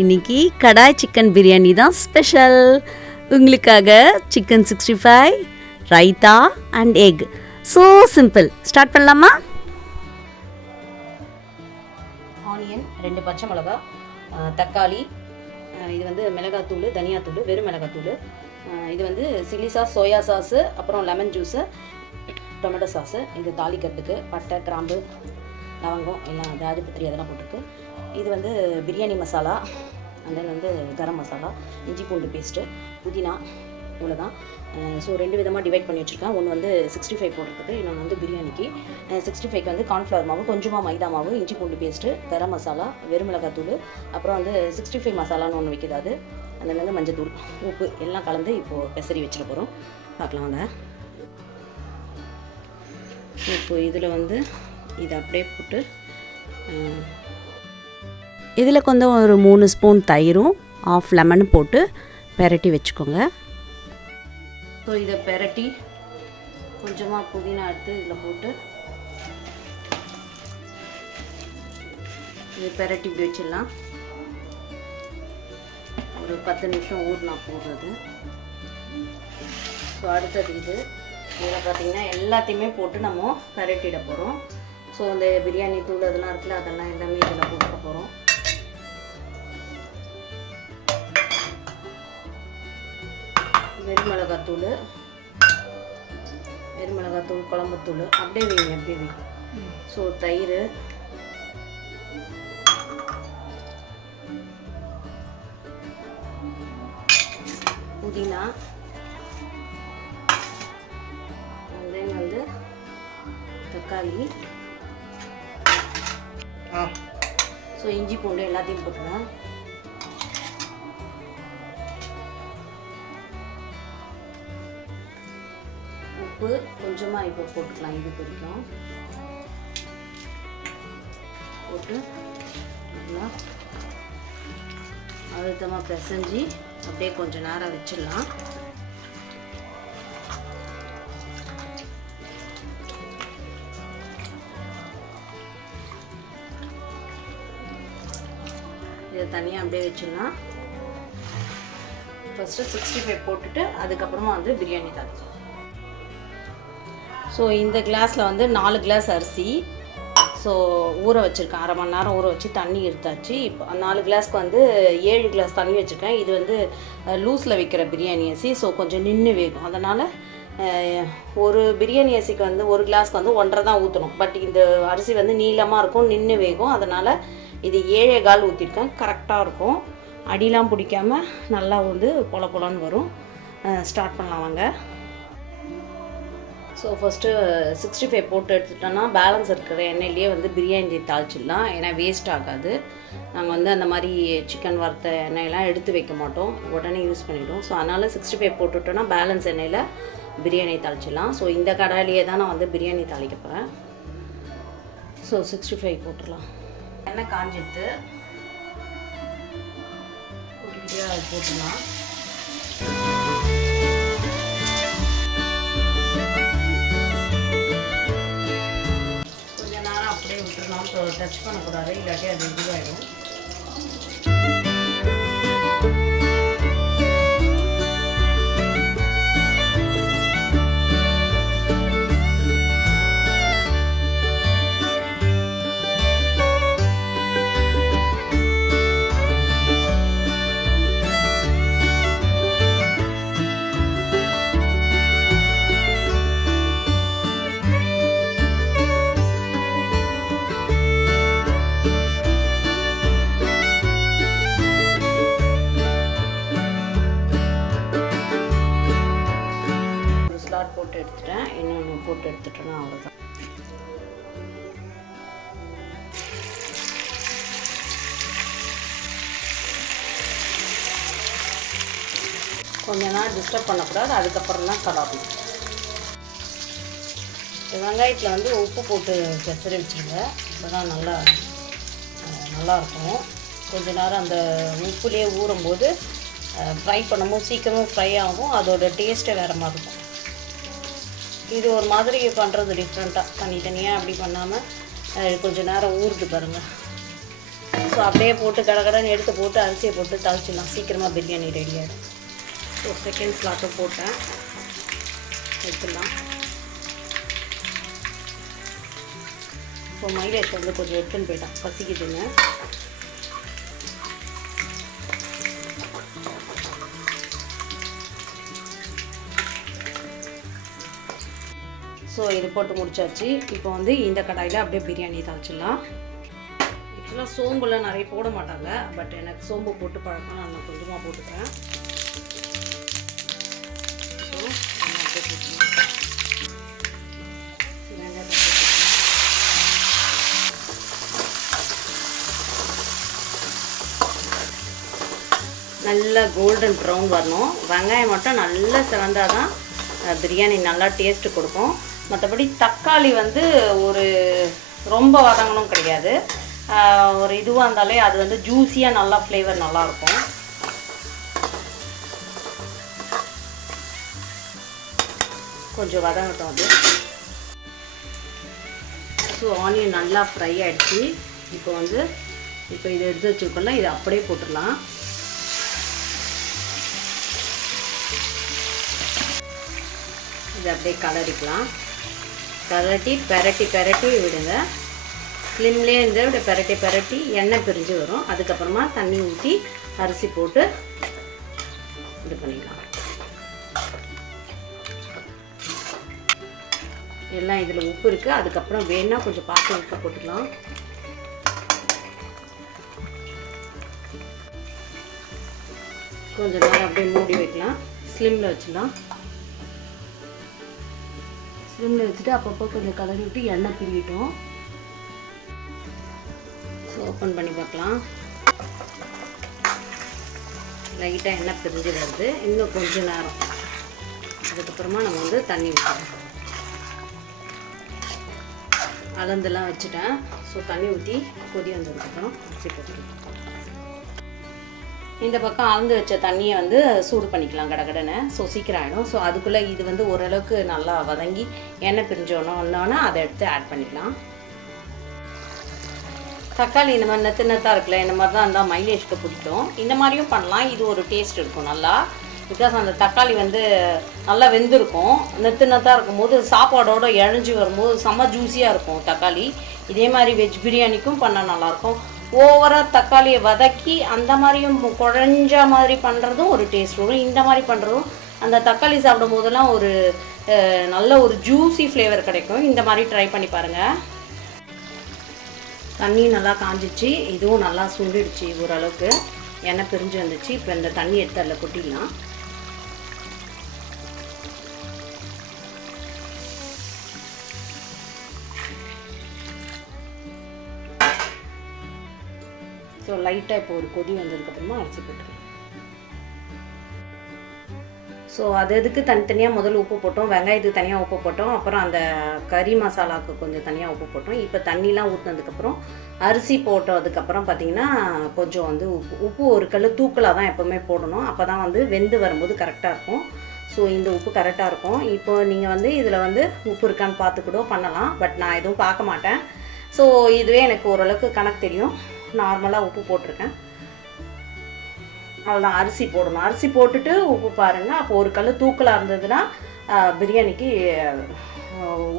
இன்னைக்கு கடாய் சிக்கன் பிரியாணி தான் ஸ்பெஷல். உங்களுக்காக chicken 65, raita and egg. So simple. Start பண்ணலாமா? ஆனியன், 2 பச்சை மிளகா, தக்காளி, இது வந்து மிளகாத்தூள், தனியாத்தூள், வெறும் மிளகாத்தூள், இது வந்து சில்லி சாஸ், சோயா சாஸு, அப்புறம் லெமன் ஜூஸு, டொமேட்டோ சாஸு, இது தாளிக்கிறதுக்கு பட்டை, கிராம்பு, லவங்கம் எல்லாம் ஜாதிபத்திரி அதெல்லாம் போட்டுருக்கு. இது வந்து பிரியாணி மசாலா, அண்ட் தென் வந்து கரம் மசாலா, இஞ்சி பூண்டு பேஸ்ட்டு, புதினா, இவ்வளோ தான். ஸோ 2 விதமாக டிவைட் பண்ணி வச்சுருக்கேன். ஒன்று வந்து 65 போடுறதுக்கு, இன்னொன்று வந்து பிரியாணிக்கு. 65க்கு வந்து கார்ன்ஃப்ளவர் மாவு, கொஞ்சமாக மைதா மாவு, இஞ்சி பூண்டு பேஸ்ட்டு, கரம் மசாலா, வெறும் மிளகாத்தூள், அப்புறம் வந்து 65 மசாலான்னு ஒன்று வைக்கிது, அது அதில் வந்து மஞ்சத்தூள், உப்பு எல்லாம் கலந்து இப்போது பெசரி வச்சுட போகிறோம். பார்க்கலாம் வாங்க. இப்போ இதில் வந்து இதை அப்படியே போட்டு இதில் கொஞ்சம் ஒரு 3 ஸ்பூன் தயிரும் 1/2 லெமன் போட்டு பெரட்டி வச்சுக்கோங்க. ஸோ இதை பெரட்டி கொஞ்சமாக புதினா எடுத்து இதில் போட்டு இது பெரட்டி இப்படி வச்சிடலாம். ஒரு 10 நிமிஷம் ஊறினா போடுறது. ஸோ அடுத்தது இதில் பார்த்திங்கன்னா எல்லாத்தையுமே போட்டு நம்ம பெரட்டிட போகிறோம். ஸோ இந்த பிரியாணி தூள் அதெல்லாம் இருக்குல்ல, அதெல்லாம் எல்லாமே இதில் போட்டுக்க போகிறோம். வெறும் மிளகாத்தூள், குழம்புத்தூள் அப்படியே வைங்க. ஸோ தயிர், புதினா, தென் வந்து தக்காளி, ஸோ இஞ்சி பூண்டு எல்லாத்தையும் போட்டுக்கலாம். உப்பு கொஞ்சமாக இப்போ போட்டுக்கலாம். இது பிடிக்கும் போட்டு நல்லா அழுத்தமாக பிசைஞ்சு அப்படியே கொஞ்சம் நேரம் வச்சிடலாம். இதை தனியாக அப்படியே வச்சிடலாம். ஃபஸ்ட்டு 65 போட்டுட்டு அதுக்கப்புறமா வந்து பிரியாணி தாளிச்சோம். ஸோ இந்த கிளாஸில் வந்து 4 கிளாஸ் அரிசி ஸோ ஊற வச்சுருக்கேன். 1/2 மணி நேரம் ஊற வச்சு தண்ணி எடுத்தாச்சு. இப்போ 4 கிளாஸ்க்கு வந்து 7 கிளாஸ் தண்ணி வச்சுருக்கேன். இது வந்து லூஸில் வைக்கிற பிரியாணி அரிசி, ஸோ கொஞ்சம் நின்று வேகும். அதனால் ஒரு பிரியாணி அரிசிக்கு வந்து 1 கிளாஸ்க்கு வந்து 1.5 தான் ஊற்றணும். பட் இந்த அரிசி வந்து நீளமாக இருக்கும், நின்று வேகும். அதனால் இது 7.25 ஊற்றிருக்கேன். கரெக்டாக இருக்கும், அடிலாம் பிடிக்காமல் நல்லா வந்து பொலன்னு வரும். ஸ்டார்ட் பண்ணலாம் வாங்க. ஸோ ஃபஸ்ட்டு 65 போட்டு எடுத்துட்டோன்னா பேலன்ஸ் இருக்கிற எண்ணெயிலேயே வந்து பிரியாணி தாளிச்சிடலாம். ஏன்னா வேஸ்ட் ஆகாது. நாங்கள் வந்து அந்த மாதிரி சிக்கன் வறுத்த எண்ணெயெல்லாம் எடுத்து வைக்க மாட்டோம், உடனே யூஸ் பண்ணிவிடுவோம். ஸோ அதனால் 65 போட்டுவிட்டோன்னா பேலன்ஸ் எண்ணெயில் பிரியாணி தாளிச்சிடலாம். ஸோ இந்த கடாயிலேயே தான் நான் வந்து பிரியாணி தாளிக்க போகிறேன். ஸோ 65 போட்டுடலாம். எண்ணெய் காஞ்சிட்டு போட்டுடலாம். அப்படியே விட்டுருலாம். ஸோ டச் பண்ணக்கூடாது, இல்லாட்டி அது இதுவாகிடும். போட்டு எடுத்துட்டேன். இன்னொன்று போட்டு எடுத்துட்டேன்னா அவ்வளோதான். கொஞ்ச நேரம் டிஸ்டர்ப் பண்ணக்கூடாது, அதுக்கப்புறம் தான் கடாபி. வெங்காயத்தில் வந்து உப்பு போட்டு பெசரி வச்சுருங்க. இப்போ தான் நல்லாயிருக்கும். கொஞ்ச நேரம் அந்த உப்புலேயே ஊறும்போது ஃப்ரை பண்ணும்போது சீக்கிரமாக ஃப்ரை ஆகும். அதோட டேஸ்ட்டே வேறு மாதிரி இருக்கும். இது ஒரு மாதிரி பண்ணுறது டிஃப்ரெண்ட்டாக, தனித்தனியாக அப்படி பண்ணாமல் கொஞ்சம் நேரம் ஊறுது பாருங்கள். ஸோ அப்படியே போட்டு கடகடன்னு எடுத்து போட்டு அரிசியை போட்டு தாளிச்சிடலாம். சீக்கிரமாக பிரியாணி ரெடியாகிடும். ஸோ செகண்ட் ஸ்லாட்டும் போட்டேன், எடுத்துடலாம். ஸோ மைலேஜ் வந்து கொஞ்சம் எடுத்துன்னு போயிட்டான், பசிக்குதுன்னு. ஸோ இது போட்டு முடிச்சாச்சு. இப்போ வந்து இந்த கடாயில் அப்படியே பிரியாணி தாளிச்சிடலாம். ஆக்சுவலாக சோம்புலாம் நிறைய போட மாட்டாங்க, பட் எனக்கு சோம்பு போட்டு பழக்கம், நான் கொஞ்சமாக போட்டுக்கிறேன். ஸோ அப்படியே போட்டுக்கலாம். நல்லா கோல்டன் ப்ரௌன் வரணும். வெங்காயம் மட்டும் நல்லா சிவந்தால் தான் பிரியாணி நல்லா டேஸ்ட்டு கொடுக்கும். மற்றபடி தக்காளி வந்து ஒரு ரொம்ப வதங்கணும் கிடையாது, ஒரு இதுவாக இருந்தாலே அது வந்து ஜூஸியாக நல்லா ஃப்ளேவர் நல்லாயிருக்கும். கொஞ்சம் வதங்கட்டும் அது. ஸோ ஆனியன் நல்லா ஃப்ரை ஆகிடுச்சு. இப்போ இதை எடுத்து வச்சுருக்கோம்ல, இதை அப்படியே போட்டுடலாம். இதை அப்படியே கலரிக்கலாம். கலட்டி பெரட்டி விடுங்க. ஸ்லிம்லேயே இருந்து இப்படி பெரட்டி எண்ணெய் பிரிஞ்சு வரும். அதுக்கப்புறமா தண்ணி ஊற்றி அரிசி போட்டு இது பண்ணிக்கலாம். எல்லாம் இதில் உப்பு இருக்குது. அதுக்கப்புறம் வேணால் கொஞ்சம் பார்த்து உப்பு போட்டுக்கலாம். கொஞ்சம் நேரம் அப்படியே மூடி வைக்கலாம். ஸ்லிம்மில் வச்சிடலாம். ஸ்லிம்மில் வச்சுட்டு அப்பப்போ கொஞ்சம் கலரி விட்டு எண்ணெய் பிரிக்கிட்டோம். ஸோ ஓப்பன் பண்ணி பார்க்கலாம். லைட்டாக எண்ணெய் பிரிஞ்சு வருது. இன்னும் கொஞ்சம் நேரம். அதுக்கப்புறமா நம்ம வந்து தண்ணி ஊற்றலாம். அளந்தெல்லாம் வச்சுட்டேன். ஸோ தண்ணி ஊற்றி கொதி வந்ததுக்கப்புறம் அரிசி போட்டுக்கலாம். இந்த பக்கம் அளந்து வச்ச தண்ணியை வந்து சூடு பண்ணிக்கலாம் கடகடனை. ஸோ சீக்கிரம் ஆகிடும். ஸோ அதுக்குள்ளே இது வந்து ஓரளவுக்கு நல்லா வதங்கி எண்ணெய் பிரிஞ்சோன்னோன்னா அதை எடுத்து ஆட் பண்ணிக்கலாம். தக்காளி இந்த மாதிரி நெத்தாக இருக்குல்ல, இந்த மாதிரி தான் இருந்தால் மைலேஜ்க்கு பிடிக்கும். இந்த மாதிரியும் பண்ணலாம், இது ஒரு டேஸ்ட் இருக்கும் நல்லா. பிகாஸ் அந்த தக்காளி வந்து நல்லா வெந்திருக்கும். நெத்தாக இருக்கும்போது சாப்பாடோடு இழஞ்சி வரும்போது செம்ம ஜூஸியாக இருக்கும் தக்காளி. இதே மாதிரி வெஜ் பிரியாணிக்கும் பண்ணால் நல்லாயிருக்கும். ஓவராக தக்காளியை வதக்கி அந்த மாதிரியும் குழஞ்ச மாதிரி பண்ணுறதும் ஒரு டேஸ்ட் வரும். இந்த மாதிரி பண்ணுறதும் அந்த தக்காளி சாப்பிடும் போதெல்லாம் ஒரு நல்ல ஒரு ஜூஸி ஃப்ளேவர் கிடைக்கும். இந்த மாதிரி ட்ரை பண்ணி பாருங்கள். தண்ணி நல்லா காஞ்சிச்சு, இதுவும் நல்லா சுண்டிடுச்சு, ஓரளவுக்கு எண்ணெய் பிரிஞ்சு வந்துச்சு. இப்போ இந்த தண்ணி எடுத்து அதில் கொட்டிடலாம். ஸோ லைட்டாக இப்போ ஒரு கொதி வந்ததுக்கப்புறமா அரிசி போட்டுக்கலாம். ஸோ அதுக்கு தனித்தனியாக முதல்ல உப்பு போட்டோம், வெங்காயத்துக்கு தனியாக உப்பு போட்டோம், அப்புறம் அந்த கறி மசாலாவுக்கு கொஞ்சம் தனியாக உப்பு போட்டோம். இப்போ தண்ணிலாம் ஊற்றினதுக்கப்புறம் அரிசி போட்டதுக்கப்புறம் பார்த்திங்கன்னா கொஞ்சம் வந்து உப்பு ஒரு கல் தூக்கலாக தான் எப்போவுமே போடணும். அப்போ தான் வந்து வெந்து வரும்போது கரெக்டாக இருக்கும். ஸோ இந்த உப்பு கரெக்டாக இருக்கும். இப்போ நீங்கள் வந்து இதில் வந்து உப்பு இருக்கான்னு பார்த்து கூட பண்ணலாம், பட் நான் எதுவும் பார்க்க மாட்டேன். ஸோ இதுவே எனக்கு ஓரளவுக்கு கணக்கு தெரியும். நார்மலாக உப்பு போட்டிருக்கேன். அவ்வளோதான். அரிசி போடணும். அரிசி போட்டுட்டு உப்பு பாருங்கள். அப்போ ஒரு கல் தூக்கலாக இருந்ததுன்னா பிரியாணிக்கு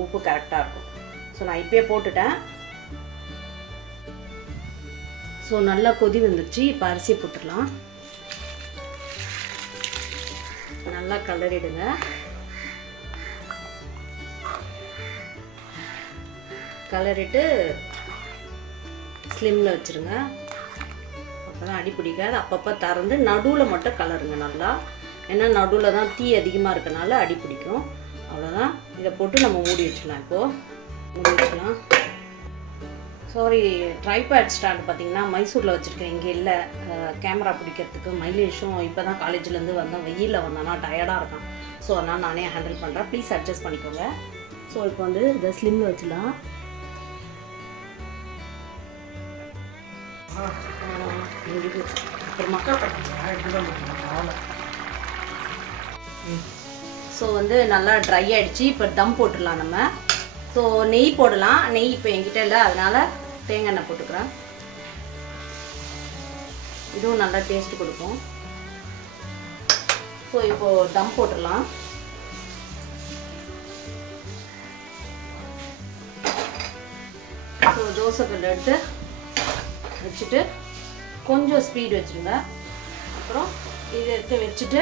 உப்பு கரெக்டாக இருக்கும். ஸோ நான் இப்போயே போட்டுட்டேன். ஸோ நல்லா கொதி வந்துடுச்சு. இப்போ அரிசியை போட்டுடலாம். நல்லா கலரிடுங்க. கலரிட்டு ஸ்லிம்மில் வச்சுருங்க. அப்போ தான் அடி பிடிக்காது. அப்பப்போ திறந்து நடுவில் மட்டும் கலருங்க நல்லா. ஏன்னா நடுவில் தான் தீ அதிகமாக இருக்கனால அடி பிடிக்கும். அவ்வளோதான். இதை போட்டு நம்ம மூடி வச்சிடலாம். இப்போது மூடி வச்சிடலாம். சாரி, ட்ரைபேட் ஸ்டாண்ட் பார்த்திங்கன்னா மைசூரில் வச்சுருக்கேன், இங்கே இல்லை. கேமரா பிடிக்கிறதுக்கு மைலேஜும் இப்போ தான் காலேஜ்லேருந்து வந்தேன், வெயிலில் வந்தேன்னா டயர்டாக இருக்கான். ஸோ அதனால் நானே ஹேண்டில் பண்ணுறேன். ப்ளீஸ் அட்ஜஸ்ட் பண்ணிக்கோங்க. ஸோ இப்போ வந்து இதை ஸ்லிம்மில் வச்சிடலாம். ஸோ வந்து நல்லா ட்ரை ஆகிடுச்சு. இப்போ தம் போட்டுடலாம் நம்ம. ஸோ நெய் போடலாம். நெய் இப்போ என்கிட்ட இல்லை, அதனால் தேங்காய் எண்ணெய் போட்டுக்கிறேன். இதுவும் நல்லா டேஸ்ட் கொடுக்கும். ஸோ இப்போது தம் போட்டுடலாம். ஸோ தோசை கல் எடுத்து வச்சுட்டு கொஞ்சம் ஸ்பீட் வச்சுருங்க. அப்புறம் இதை எடுத்து வச்சுட்டு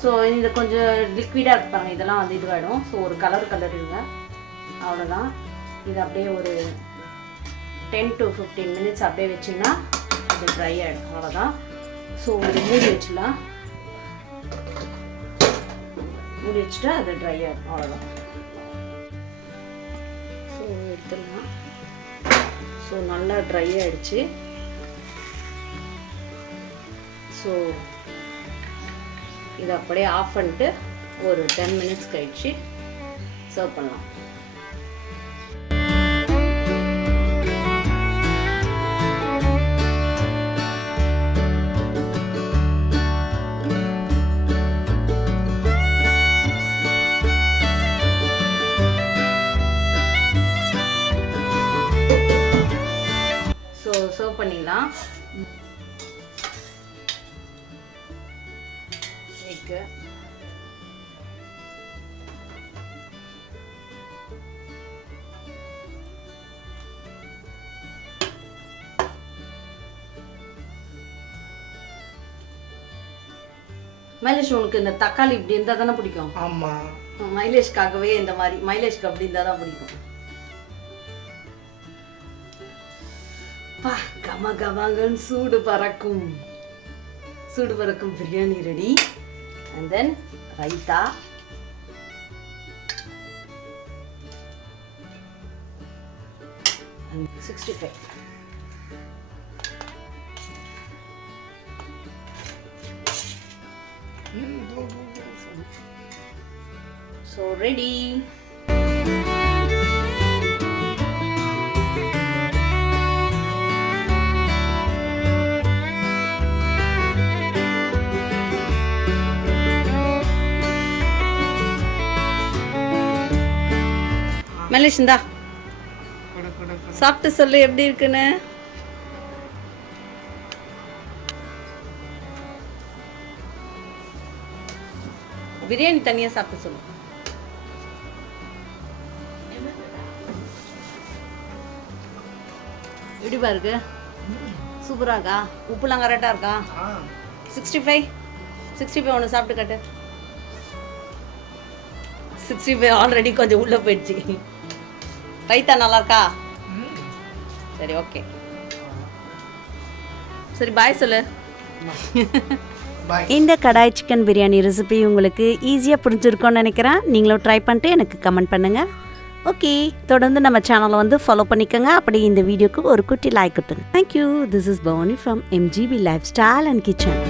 ஸோ இது கொஞ்சம் லிக்விடாக இருப்பாங்க, இதெல்லாம் வந்து இதுவாகிடும். ஸோ ஒரு கலருங்க, அவ்வளோதான். இது அப்படியே ஒரு 10 to 15 minutes அப்படியே வச்சிங்கன்னா இது ட்ரை ஆகிடும், அவ்வளோதான். ஸோ இது மூடி வச்சிடலாம். மூடி வச்சுட்டா அது ட்ரை ஆகிடும், அவ்வளோதான். ஸோ எடுத்துடலாம். ஸோ நல்லா ட்ரை ஆகிடுச்சு. ஸோ இதை அப்படியே ஆஃப் பண்ணிட்டு ஒரு 10 minutes கழிச்சு சர்வ் பண்ணலாம். ஸோ சர்வ் பண்ணிடலாம். எக்கு மைலேஷ், உனக்கு இந்த தக்காளி இப்படி இருந்தால் தானே பிடிக்கும்? ஆமாம், மைலேஷ்காகவே இந்த மாதிரி, மைலேஷ்க்கு அப்படி இருந்தால் தான் பிடிக்கும். பா கம கமங்கன்னு சூடு பறக்கும் biryani ready. And then raita, and 65. So ready. மைலேஷ் இந்தா சாப்பிட்டு சொல்லு எப்படி இருக்குன்னு. பிரியாணி தனியாக சாப்பிட்டு சொல்லு. எப்படிப்பா இருக்கு? சூப்பராக இருக்கா? உப்புலாம் கரெக்டாக இருக்கா? 65 ஒன்று சாப்பிட்டு கட்டு. 65 ஆல்ரெடி கொஞ்சம் உள்ளே போயிடுச்சு. ரைத்தா நல்லா இருக்கா? சரி, ஓகே. சரி, பாய் சொல்லு. இந்த கடாய் சிக்கன் பிரியாணி ரெசிபி உங்களுக்கு ஈஸியாக புரிஞ்சிருக்கும்னு நினைக்கிறேன். நீங்களும் ட்ரை பண்ணிட்டு எனக்கு கமெண்ட் பண்ணுங்கள். ஓகே, தொடர்ந்து நம்ம சேனலை வந்து ஃபாலோ பண்ணிக்கோங்க. அப்படி இந்த வீடியோக்கு ஒரு குட்டி லைக் கொடுத்துங்க. Thank you. This is Bhavani from MGB life style and kitchen.